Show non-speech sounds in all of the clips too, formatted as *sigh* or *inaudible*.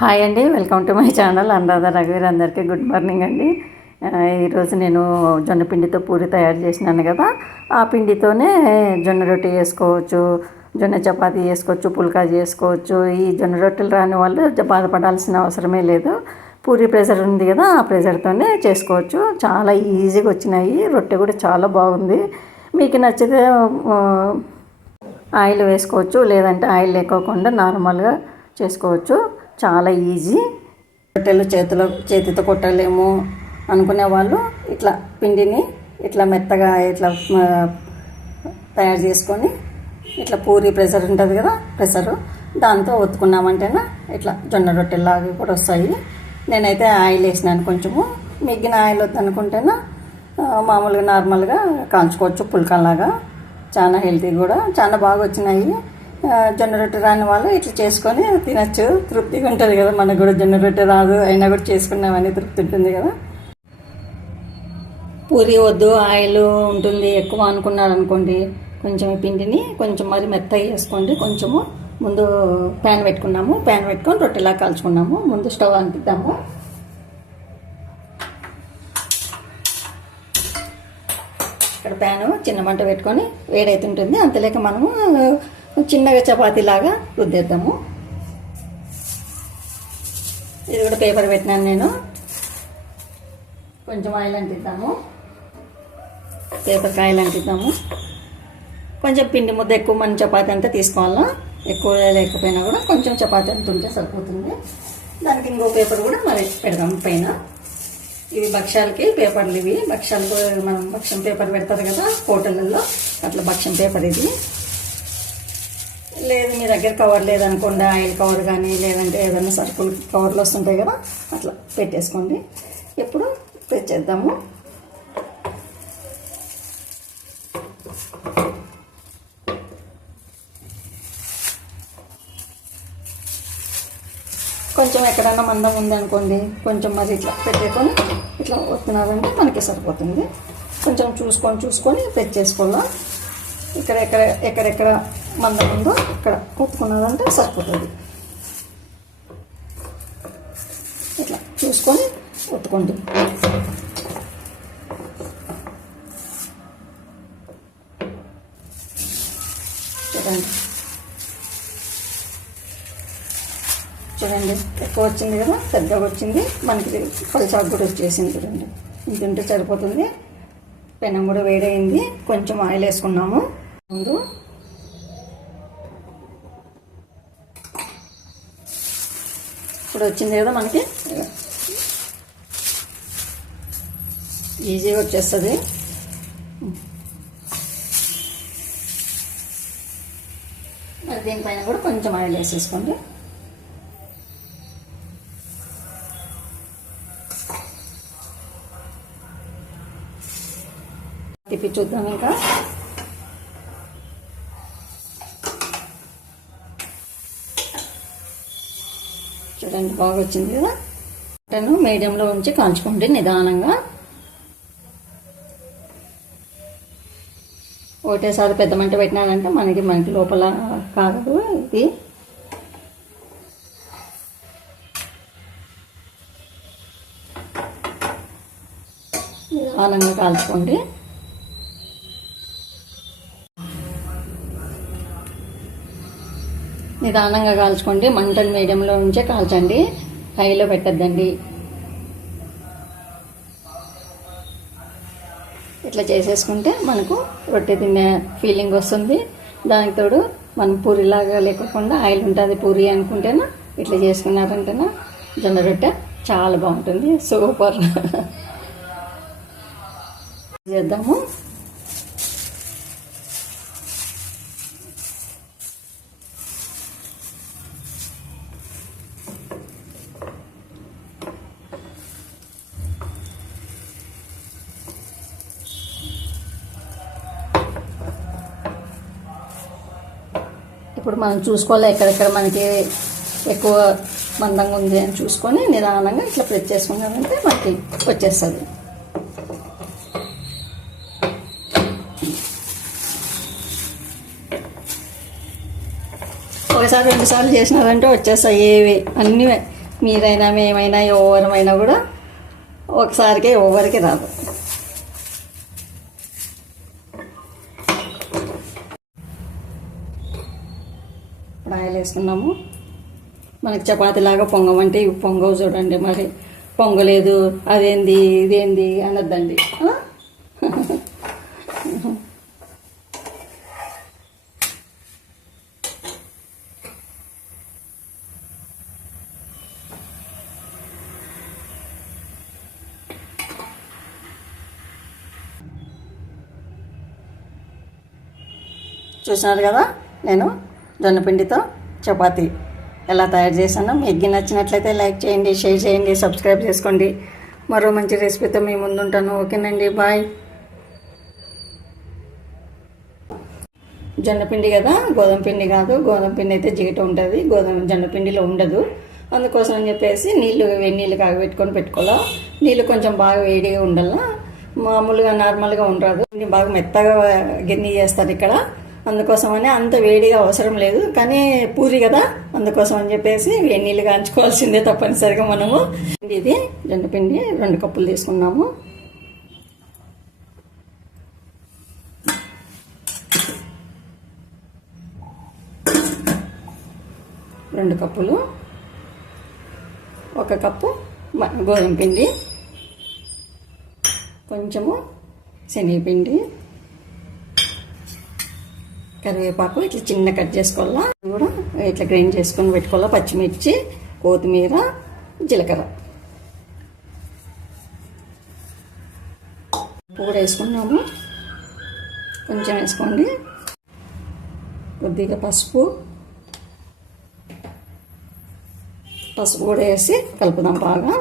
Hi అండి welcome to my channel. Anuradha రఘువీర్ అందరికీ good morning అండి. ఈరోజు నేను జొన్న పిండితో పూరి తయారు చేసినాను కదా ఆ పిండితోనే జొన్న రొట్టె చేసుకోవచ్చు జొన్న చపాతీ చేసుకోవచ్చు పుల్కా చేసుకోవచ్చు. ఈ జొన్న రొట్టెలు రాని వాళ్ళు బాధపడాల్సిన అవసరమే లేదు. పూరి ప్రెషర్ ఉంది కదా ఆ ప్రెషర్తోనే చేసుకోవచ్చు. చాలా ఈజీగా వచ్చినాయి రొట్టె కూడా చాలా బాగుంది. మీకు నచ్చితే ఆయిల్ వేసుకోవచ్చు లేదంటే ఆయిల్ లేకోకుండా నార్మల్గా చేసుకోవచ్చు. చాలా ఈజీ రొట్టెలు చేతిలో చేతితో కొట్టలేము అనుకునే వాళ్ళు ఇట్లా పిండిని ఇట్లా మెత్తగా ఇట్లా తయారు చేసుకొని ఇట్లా పూరి ప్రెషర్ ఉంటుంది కదా ప్రెషరు దాంతో ఒత్తుకున్నామంటేనా ఇట్లా జొన్న రొట్టెలాగా కూడా వస్తాయి. నేనైతే ఆయిల్ వేసినాను కొంచెము. మిగిలిన ఆయిల్ వద్దనుకుంటేనా మామూలుగా నార్మల్గా కాల్చుకోవచ్చు పుల్కలాగా చాలా హెల్తీ కూడా చాలా బాగా వచ్చినాయి. జొన్న రొట్టె రాని వాళ్ళు ఇట్లా చేసుకొని తినచ్చు. తృప్తిగా ఉంటుంది కదా మనకు కూడా జొన్న రొట్టె రాదు అయినా కూడా చేసుకున్నామని తృప్తి ఉంటుంది కదా. పూరి వద్దు ఆయిల్ ఉంటుంది ఎక్కువ అనుకున్నారనుకోండి కొంచెం పిండిని కొంచెం మరి మెత్తగా వేసుకోండి కొంచెము ముందు ప్యాన్ పెట్టుకున్నాము ప్యాన్ పెట్టుకొని రొట్టెలా కాల్చుకున్నాము ముందు స్టవ్ అనిపిద్దాము ఇక్కడ ప్యాను చిన్న మంట పెట్టుకొని వేడైతుంటుంది అంతలేక మనము చిన్నగా చపాతీలాగా రుద్దేద్దాము. ఇది కూడా పేపర్ పెట్టినాను నేను. కొంచెం ఆయిల్ అంటిద్దాము. పేపర్ కాయలు అంటిద్దాము. కొంచెం పిండి ముద్ద ఎక్కువ మన చపాతీ అంతా తీసుకోవాలా? ఎక్కువ లేకపోయినా కూడా కొంచెం చపాతీ అంత ఉంటే సరిపోతుంది. దానికి ఇంకో పేపర్ కూడా మరి పెడదాం పైన. ఇవి భక్ష్యాలకి పేపర్లు ఇవి. భక్ష్యాలకు మనం భక్ష్యం పేపర్ పెడతారు కదా హోటళ్ళల్లో. అట్లా భక్ష్యం పేపర్ ఇది. లేదు మీ దగ్గర కవర్ లేదనుకోండి ఆయిల్ కవర్ కానీ లేదంటే ఏదైనా సరుకులు కవర్లు వస్తుంటాయి కదా అట్లా పెట్టేసుకోండి. ఇప్పుడు తెచ్చేద్దాము. కొంచెం ఎక్కడైనా మందం ఉందనుకోండి కొంచెం మరి ఇట్లా పెట్టేకొని ఇట్లా వస్తున్నారంటే మనకి సరిపోతుంది. కొంచెం చూసుకొని చూసుకొని తెచ్చేసుకోవాలా? ఇక్కడ ఎక్కడ ఎక్కడెక్కడ మందం ఉందో ఇక్కడ కొట్టుకున్నదంటే సరిపోతుంది. ఇట్లా చూసుకొని ఒత్తుకోండి. చూడండి. చూడండి ఎక్కువ వచ్చింది కదా పెద్దగా వచ్చింది. మనకి పలుచాకు కూడా వచ్చేసింది చూడండి. ఇంత ఉంటే సరిపోతుంది. పెనం కూడా వేడైంది కొంచెం ఆయిల్ వేసుకున్నాము. ముందు ఇప్పుడు వచ్చింది కదా మనకి. ఈజీగా వచ్చేస్తుంది. మరి దీనిపైన కూడా కొంచెం ఆయిల్ వేసేసుకోండి. తిప్పి చూద్దాం ఇంకా. చూడండి బాగా వచ్చింది కదా? మటన్ మీడియంలో ఉంచి కాల్చుకోండి నిదానంగా ఒకటేసారి పెద్ద మంట పెట్టినారంటే మనకి మనకి లోపల కాదు ఇది. నిదానంగా కాల్చుకోండి నిదానంగా కాల్చుకోండి. మంటలు మీడియంలో ఉంచే కాల్చండి. హైలో పెట్టద్దండి. ఇట్లా చేసేసుకుంటే మనకు రొట్టె తినే ఫీలింగ్ వస్తుంది. దానికి తోడు మనం పూరిలాగా లేకుండా ఆయిల్ ఉంటుంది పూరి అనుకుంటేనా ఇట్లా చేసుకున్నారంటేనా జొన్న రొట్టె చాలా బాగుంటుంది. సూపర్. *laughs* చేద్దాము. ఇప్పుడు మనం చూసుకోవాలి ఎక్కడెక్కడ మనకి ఎక్కువ మందంగా ఉంది అని చూసుకొని నిదానంగా ఇట్లా ప్రెస్ చేసుకున్నామంటే మనకి వచ్చేస్తుంది. ఒకసారి రెండుసార్లు చేసినారంటే వచ్చేస్తాయి ఏవి? అన్నీ మీరైనా మేమైనా ఎవరమైనా కూడా ఒకసారికే ఎవరికి రాదు. ఇప్పుడు వేసుకున్నాము మనకి చపాతీలాగా పొంగమంటే ఇవి పొంగవు చూడండి మరి. పొంగలేదు అదేంది ఇదేంది అనొద్దండి. చూసినారు కదా నేను జొన్నపిండితో చపాతీ ఎలా తయారు చేశానో మీకు నచ్చినట్లయితే లైక్ చేయండి షేర్ చేయండి సబ్స్క్రైబ్ చేసుకోండి. మరో మంచి రెసిపీతో మీ ముందుంటాను. ఓకేనండి బాయ్. జొన్నపిండి కదా గోధుమ పిండి కాదు గోధుమ పిండి అయితే జిగట ఉంటుంది గోధుమ జొన్నపిండిలో ఉండదు. అందుకోసం అని చెప్పేసి నీళ్ళు వేడి నీళ్ళు కాగబెట్టుకొని పెట్టుకోవాలా? నీళ్ళు కొంచెం బాగా వేడిగా ఉండాలా? మామూలుగా నార్మల్గా ఉండరాదు. బాగా మెత్తగా గిన్నె చేస్తారు ఇక్కడ. అందుకోసమని అంత వేడిగా అవసరం లేదు. కానీ పూరి కదా అందుకోసం అని చెప్పేసి వేడి నీళ్ళు కాంచుకోవాల్సిందే తప్పనిసరిగా మనము. ఇది జొన్నపిండి రెండు కప్పులు తీసుకున్నాము. రెండు కప్పులు. ఒక కప్పు గోధుమ పిండి. కొంచెము శనగపిండి. కరివేపాకు ఇట్లా చిన్న కట్ చేసుకోవాలా. కూడా ఇట్లా గ్రైండ్ చేసుకొని పెట్టుకోవాలా. పచ్చిమిర్చి కొత్తిమీర జీలకర్ర. ఉప్పు కూడా వేసుకున్నాము. కొంచెం వేసుకోండి. కొద్దిగా పసుపు. పసుపు కూడా వేసి కలుపుదాం బాగా.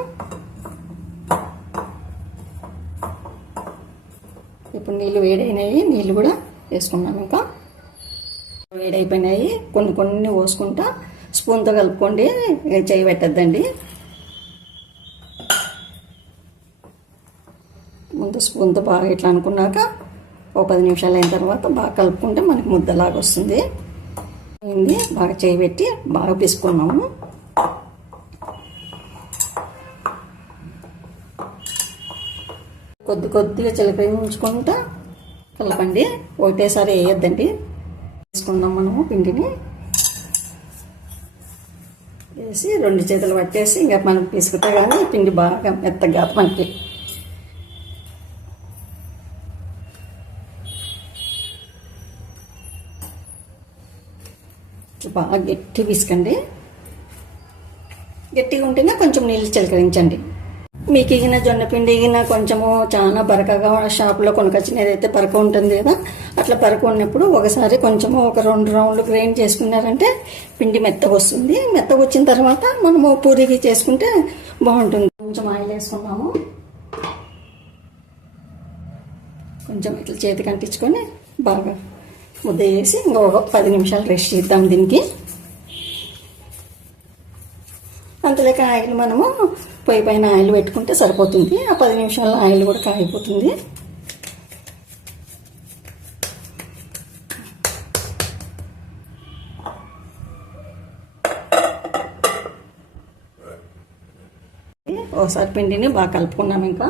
ఇప్పుడు నీళ్ళు వేడైనాయి. నీళ్ళు కూడా వేసుకున్నాం ఇంకా. వేడైపోయినాయి. కొన్ని కొన్ని పోసుకుంటా స్పూన్తో కలుపుకోండి. చేయి పెట్టద్దండి. ముందు స్పూన్తో బాగా ఇట్లా అనుకున్నాక ఒక పది నిమిషాలు అయిన తర్వాత బాగా కలుపుకుంటే మనకి ముద్దలాగా వస్తుంది. అయింది. బాగా చేయి పెట్టి బాగా పిసుకున్నాము. కొద్ది కొద్దిగా చిలకరించుకుంటా కలపండి. ఒకటేసారి వేయొద్దండి. వేసుకుందాం మనము పిండిని. వేసి రెండు చేతులు పట్టేసి ఇంకా మనం పిసుకుతా కానీ పిండి బాగా మెత్తగా మనకి. బాగా గట్టి పిసుకండి గట్టిగా ఉంటేనే కొంచెం నీళ్ళు చిలకరించండి. మీకు ఇగిన జొన్న పిండి ఇగిన కొంచెము చాలా బరకగా షాప్లో కొనుకొచ్చినది ఏదైతే బరక ఉంటుంది కదా. అట్లా బరక ఉన్నప్పుడు ఒకసారి కొంచెము ఒక రెండు రౌండ్లు గ్రైండ్ చేసుకున్నారంటే పిండి మెత్తగా వస్తుంది. మెత్తగా వచ్చిన తర్వాత మనము పూరికి చేసుకుంటే బాగుంటుంది. కొంచెం ఆయిల్ వేసుకున్నాము కొంచెం ఇట్లా చేతికి అంటించుకొని బాగా ముద్ద వేసి ఇంకొక పది నిమిషాలు రెస్ట్ చేద్దాం దీనికి. అంతలేక ఆయిల్ మనము పొయ్యి పైన ఆయిల్ పెట్టుకుంటే సరిపోతుంది. ఆ పది నిమిషాల్లో ఆయిల్ కూడా కాగిపోతుంది ఒకసారి పిండిని బాగా కలుపుకున్నాం ఇంకా.